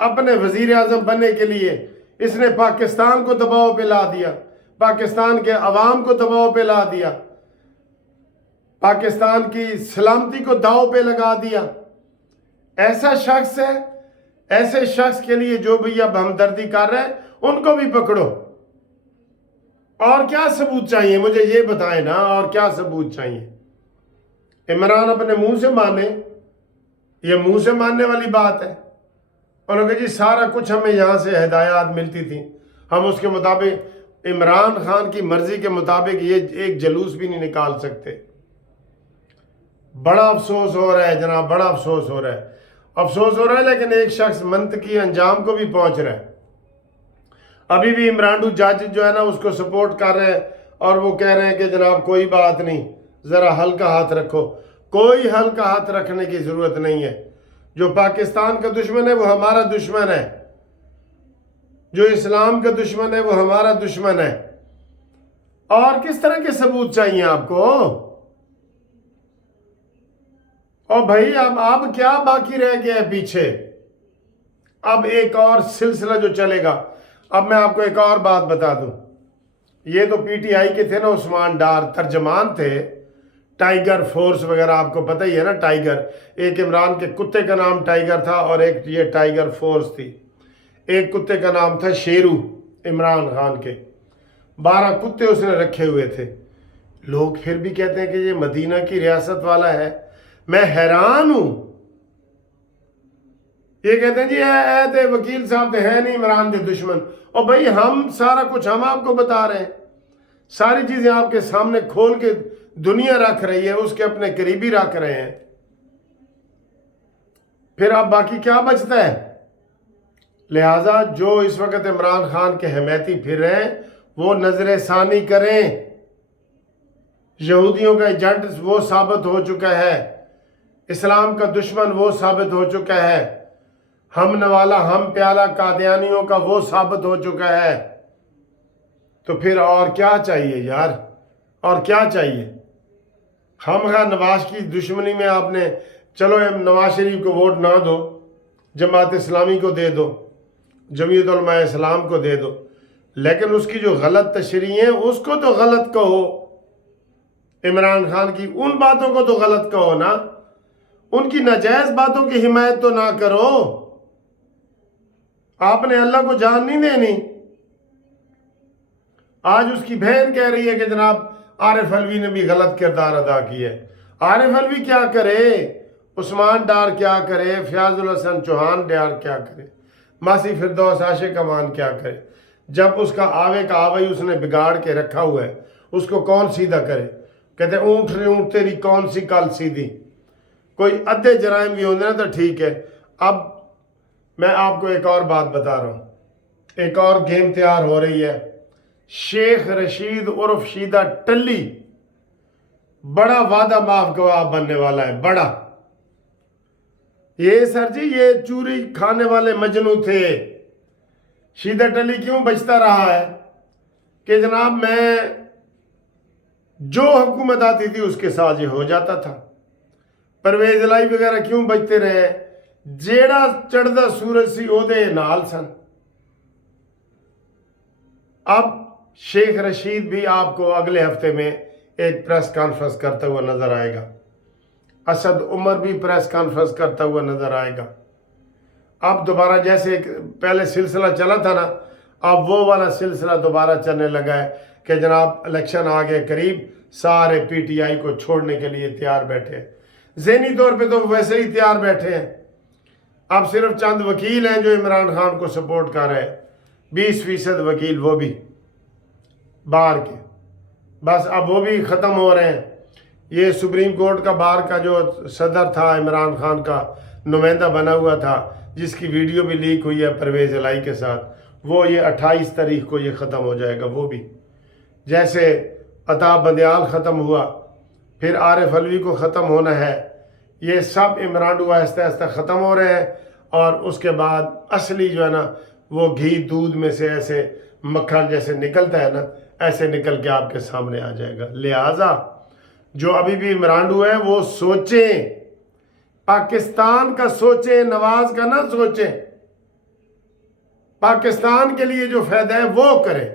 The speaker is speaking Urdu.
اپنے وزیر اعظم بننے کے لیے اس نے پاکستان کو دباؤ پہ لا دیا، پاکستان کے عوام کو دباؤ پہ لا دیا، پاکستان کی سلامتی کو داؤ پہ لگا دیا۔ ایسا شخص ہے، ایسے شخص کے لیے جو بھی اب ہمدردی کر رہے ہیں ان کو بھی پکڑو۔ اور کیا ثبوت چاہیے مجھے یہ بتائیں نا، اور کیا ثبوت چاہیے؟ عمران اپنے منہ سے مانے، یہ منہ سے ماننے والی بات ہے؟ انہوں نے کہا جی سارا کچھ ہمیں یہاں سے ہدایات ملتی تھی، ہم اس کے مطابق عمران خان کی مرضی کے مطابق یہ ایک جلوس بھی نہیں نکال سکتے۔ بڑا افسوس ہو رہا ہے جناب، بڑا افسوس ہو رہا ہے، افسوس ہو رہا ہے، لیکن ایک شخص منطقی انجام کو بھی پہنچ رہا ہے۔ ابھی بھی عمران جج جو ہے نا اس کو سپورٹ کر رہے ہیں اور وہ کہہ رہے ہیں کہ جناب کوئی بات نہیں، ذرا ہلکا ہاتھ رکھو۔ کوئی ہلکا ہاتھ رکھنے کی ضرورت نہیں ہے۔ جو پاکستان کا دشمن ہے وہ ہمارا دشمن ہے، جو اسلام کا دشمن ہے وہ ہمارا دشمن ہے۔ اور کس طرح کے ثبوت چاہیے آپ کو؟ اور بھائی اب کیا باقی رہ گیا ہے پیچھے؟ اب ایک اور سلسلہ جو چلے گا۔ اب میں آپ کو ایک اور بات بتا دوں، یہ تو پی ٹی آئی کے تھے نا عثمان ڈار، ترجمان تھے ٹائیگر فورس وغیرہ، آپ کو پتہ ہی ہے نا ٹائیگر، ایک عمران کے کتے کا نام ٹائیگر تھا اور ایک یہ ٹائیگر فورس تھی۔ ایک کتے کا نام تھا شیرو، عمران خان کے 12 کتے اس نے رکھے ہوئے تھے۔ لوگ پھر بھی کہتے ہیں کہ یہ مدینہ کی ریاست والا ہے۔ میں حیران ہوں، یہ کہتے ہیں جی اے وکیل صاحب تے ہے نہیں عمران دے دشمن۔ اور بھائی ہم سارا کچھ ہم آپ کو بتا رہے ہیں، ساری چیزیں آپ کے سامنے کھول کے دنیا رکھ رہی ہے، اس کے اپنے قریبی رکھ رہے ہیں، پھر اب باقی کیا بچتا ہے؟ لہٰذا جو اس وقت عمران خان کے حمایتی پھر رہے ہیں وہ نظر ثانی کریں۔ یہودیوں کا ایجنٹ وہ ثابت ہو چکا ہے، اسلام کا دشمن وہ ثابت ہو چکا ہے، ہم نوالا ہم پیالہ قادیانیوں کا وہ ثابت ہو چکا ہے۔ تو پھر اور کیا چاہیے یار؟ اور کیا چاہیے؟ ہم نواز کی دشمنی میں آپ نے چلو نواز شریف کو ووٹ نہ دو، جماعت اسلامی کو دے دو، جمعیت علماء اسلام کو دے دو، لیکن اس کی جو غلط تشریح ہیں اس کو تو غلط کہو۔ عمران خان کی ان باتوں کو تو غلط کہو نا، ان کی ناجائز باتوں کی حمایت تو نہ کرو۔ آپ نے اللہ کو جان نہیں دینی۔ آج اس کی بہن کہہ رہی ہے کہ جناب عارف علوی نے بھی غلط کردار ادا کیا ہے۔ عارف علوی کیا کرے، عثمان ڈار کیا کرے، فیاض الحسن چوہان ڈار کیا کرے، ماسی فردوس عاشق امان کیا کرے، جب اس کا آوے کا آوے اس نے بگاڑ کے رکھا ہوا ہے، اس کو کون سیدھا کرے؟ کہتے ہیں اونٹ ری اونٹ تیری کون سی کل سیدھی۔ کوئی ادھے جرائم بھی ہوندے نا تو ٹھیک ہے۔ اب میں آپ کو ایک اور بات بتا رہا ہوں، ایک اور گیم تیار ہو رہی ہے۔ شیخ رشید عرف شیدہ ٹلی بڑا وعدہ معاف گواہ بننے والا ہے، بڑا۔ یہ سر جی یہ چوری کھانے والے مجنو تھے۔ شیدہ ٹلی کیوں بچتا رہا ہے کہ جناب میں جو حکومت آتی تھی اس کے ساتھ یہ ہو جاتا تھا۔ پرویز الہی وغیرہ کیوں بچتے رہے؟ جیڑا چڑھدا سورج سی او دے نال سن۔ اب شیخ رشید بھی آپ کو اگلے ہفتے میں ایک پریس کانفرنس کرتا ہوا نظر آئے گا، اسد عمر بھی پریس کانفرنس کرتا ہوا نظر آئے گا۔ اب دوبارہ جیسے پہلے سلسلہ چلا تھا نا، اب وہ والا سلسلہ دوبارہ چلنے لگا ہے کہ جناب الیکشن آگے قریب، سارے پی ٹی آئی کو چھوڑنے کے لیے تیار بیٹھے ہیں۔ ذہنی طور پہ تو ویسے ہی تیار بیٹھے ہیں۔ اب صرف چند وکیل ہیں جو عمران خان کو سپورٹ کر رہے ہیں، 20% وکیل وہ بھی بار کے، بس اب وہ بھی ختم ہو رہے ہیں۔ یہ سپریم کورٹ کا بار کا جو صدر تھا عمران خان کا نمائندہ بنا ہوا تھا، جس کی ویڈیو بھی لیک ہوئی ہے پرویز الہی کے ساتھ، وہ یہ 28 تاریخ کو یہ ختم ہو جائے گا۔ وہ بھی جیسے عطا بندیال ختم ہوا، پھر عارف علوی کو ختم ہونا ہے، یہ سب عمران آہستہ آہستہ ختم ہو رہے ہیں۔ اور اس کے بعد اصلی جو ہے نا وہ گھی دودھ میں سے ایسے مکھن جیسے نکلتا ہے نا، ایسے نکل کے آپ کے سامنے آ جائے گا۔ لہٰذا جو ابھی بھی عمران ہے وہ سوچیں، پاکستان کا سوچیں، نواز کا نہ سوچیں۔ پاکستان کے لیے جو فائدہ ہے وہ کرے.